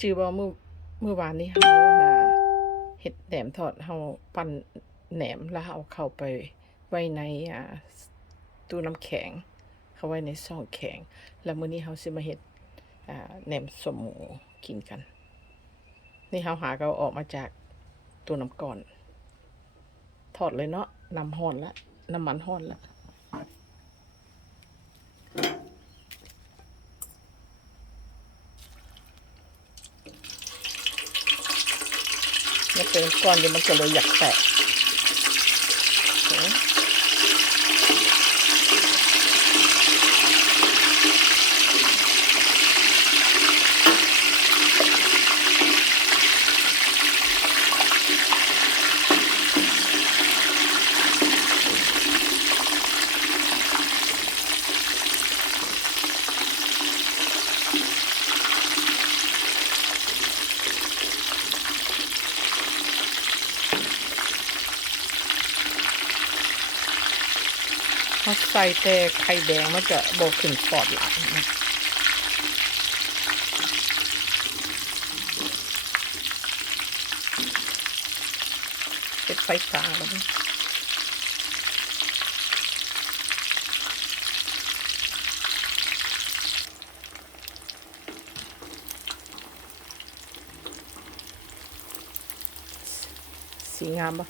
จือบ่มื้อมื้อวานนี้เฮานะเฮ็ดแหนมทอดเฮาปั้นแหนมแล้วเอาเข้าไปไว้ในอ่าตู้น้ำแข็ง เข้าไว้ในซองแข็ง แล้วมื้อนี้เฮาสิมาเฮ็ดอ่าแหนมสมหมูกินกัน นี่เฮาหาก็เอาออกมาจากตู้น้ำก่อน ทอดเลยเนาะน้ำร้อนละน้ำมันร้อนละ มัน เป็นก้อนเดี๋ยวมันก็เลยอยากแตก เขาใส่แต่ไข่แดงมันจะบกขึ้นปอดหลังนะเป็นไฟกลางแล้วสีงามปะ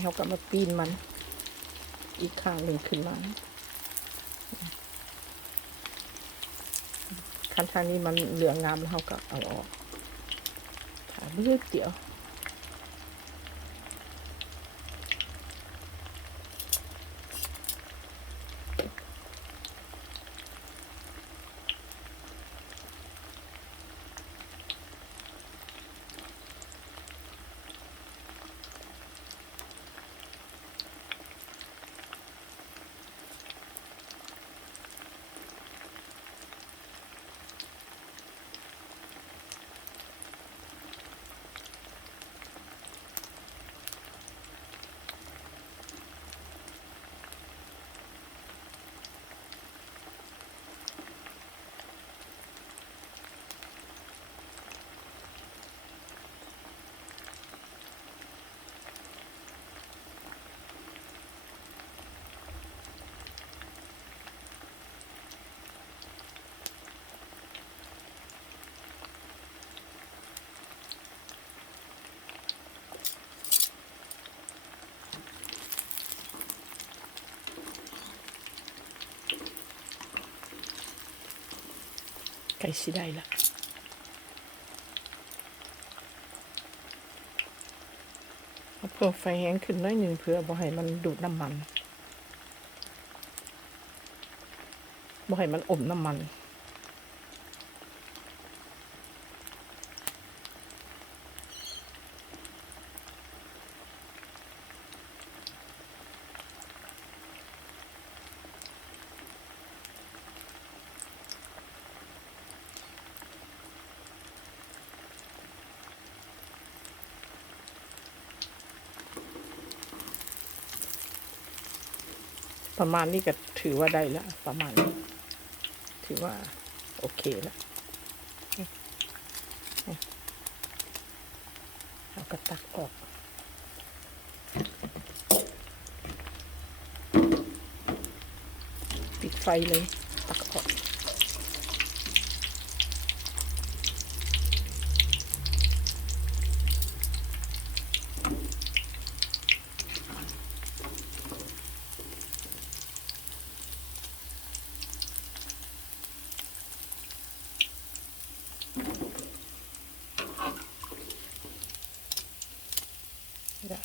เขาก็มาปีนมัน อีกข้างหนึ่งขึ้นมาคันทางนี้มันเหลืองงามแล้วเขาก็เอาออกถามเลือกเดียว ไก่สิได้ละเอาเพิ่มไฟแห้งขึ้นน้อยหนึ่งเพื่อบ่ให้มันดูดน้ำมันบ่ให้มันอมน้ำมัน ประมาณนี้ก็ถือว่าได้ละประมาณนี้ถือว่า โอเคละเอาก็ตักออกปิดไฟเลยตักออก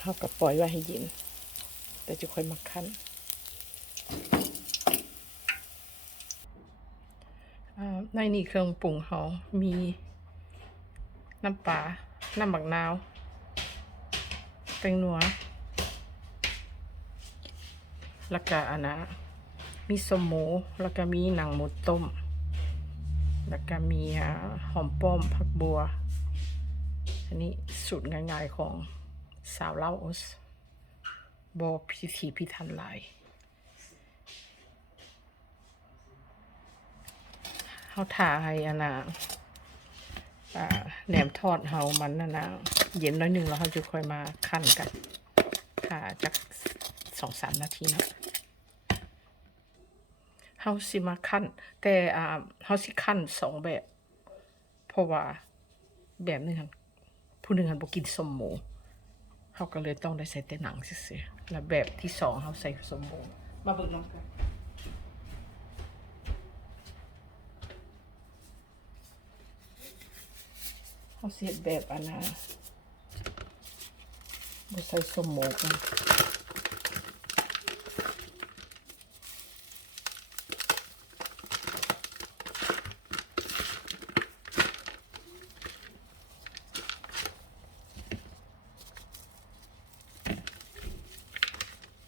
เราก็ปล่อยไว้ให้เย็น แต่จะค่อยมาคั้นในนี่เครื่องปรุงเขามี น้ำปลา น้ำบักนาวแป้งนัวแล้วก็อันนะมีสมหมูแล้วก็มีหนังหมูต้ม แล้วก็มีหอมป้อมผักบัว อันนี้สูตรง่ายๆของ สาวเล่าอสบอพิธีพิธันหลายเฮาทาให้อันน่ะอ่าแหนมทอดเฮามันนะนะเย็นน้อยหนึ่งแล้วเฮาจะค่อยมาคั่นกันทาจักสองสามนาทีเนะเฮาสิมาคั่น แต่อ่าเฮาสิคั่นสองแบบ เพราะว่าแบบหนึงผู้หนึงหันบ่กินสมหมู เขาก็เลยต้องได้ใส่แต่หนังเสียแล้วแบบที่สองเขาใส่สมบูรณ์มาเบิ่งนำกันเขาเสียดแบบอันนะบ่ใส่สมบูรณ์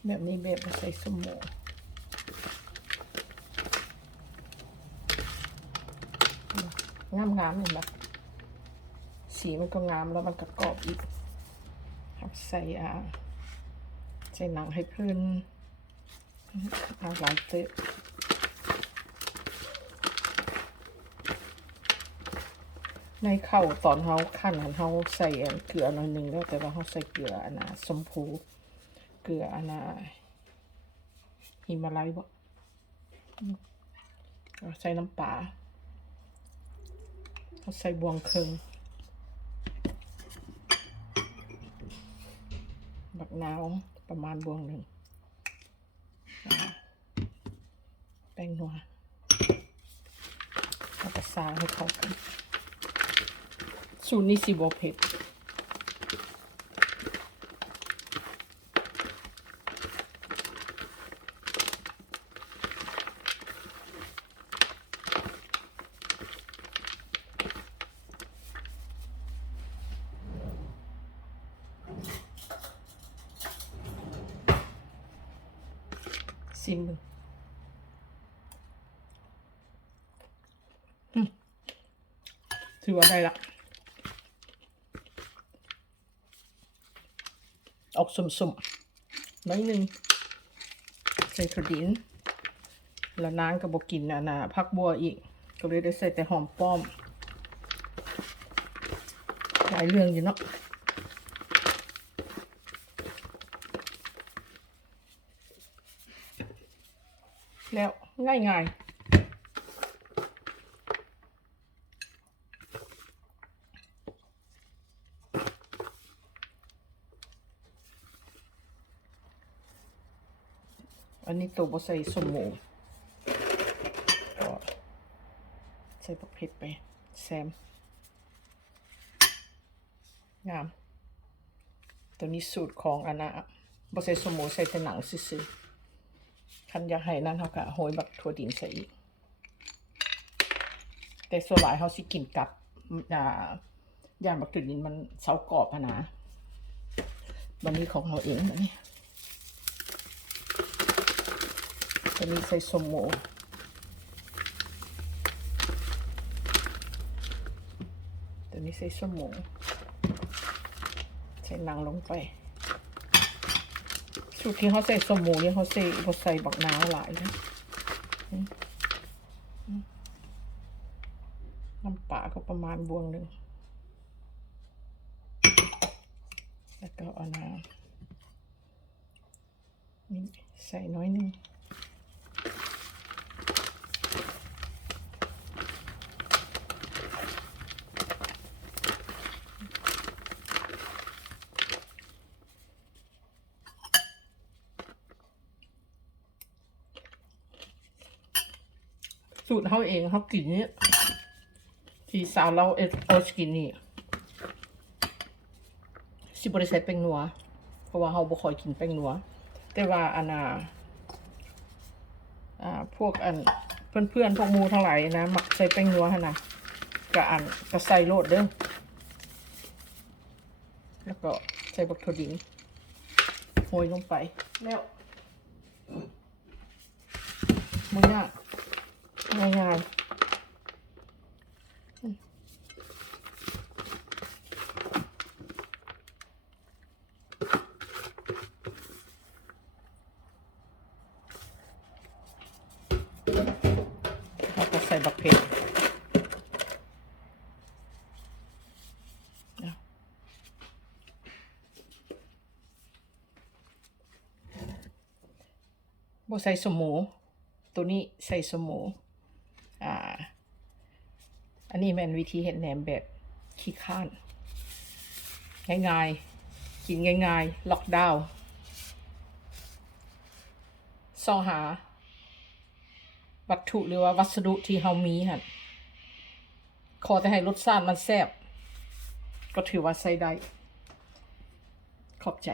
แบบนี้แบบใส่สมหมูงามๆเห็นปะสีมันก็งามแล้วมันก็กรอบอีกครับใส่อ่าใส่หนังให้เพื่อนเอาหลายเตะในเข้าตอนเฮาขั้นเฮาใส่เกลือหน่อยนึงแล้วแต่ว่าเฮาใส่เกลืออันนะสมพู เกลืออันน่ะหิมาลัยบ่ใส่น้ำปลาใส่บวงเคิงบักนาวประมาณบวงหนึ่ง แป้งนัวแล้วก็ซาให้เข้ากัน สูตรนี้สิบเผ็ด ซิมมึงอืมถือว่าได้ละ ออกสุ่มๆน้อยหนึ่งใส่ถั่วดิน แล้วนางก็บอกกินอะนะพักบัวอีก ก็เลยได้ใส่แต่หอมป้อม หลายเรื่องอยู่เนาะ แล้ว ง่ายง่ายอันนี้ตัวบใส่สมหมูก็ใส่ผักเผ็ดไป แซม งาม ตัวนี้สูตรของอันนะบใส่สมหมูใส่แต่หนังซื่อ คันอยากให้นั่นเขาก็โหยแบักถั่วดินใส่อีก แต่ส่วนหลายเขาสิกินกับอ่าย่างบักถั่วดินมันเซากรอบอะนะวันนี้ของเราเองนะนี่ตัวนี้ใส่สมหมูตัวนี้ใส่สมหมูใส่นังลงไป สูตรที่เขาใส่สมหมูเนี่ยเขาใส่เขาใส่บักนาวหลายนะน้ำปลาก็ประมาณบวงหนึ่งแล้วก็เอาน้ำใส่น้อยหนึ่ง สูตรเขาเองเขากินนี่ที่สาวเราเอเอสกินนี่สิบริษัทเป็นนัว เพราะว่าเราบ่คอยกินแป้งนัว แต่ว่าอันน่ะอ่าพวกอันเพื่อนเพื่อนพวกมูทั้งหลายนะมักใส่แป้งนัวหั่นนะกะอันก็ใส่โลดเด้อแล้วก็ใส่บักถั่วดินโรยลงไปแล้วมันยาก ง่ายๆเราก็ใส่บักเผ็ดใส่สมู ตัวนี้ใส่สมู อันนี้แม่นวิธีเฮ็ดแหนมแบบขี้ข้าน ง่ายๆ กินง่ายๆ ล็อกดาวน์ซอหา วัตถุหรือว่าวัสดุที่เฮามีหั่นขอแต่ให้รสชาติมันแซ่บก็ถือว่าใส่ได้ ขอบใจ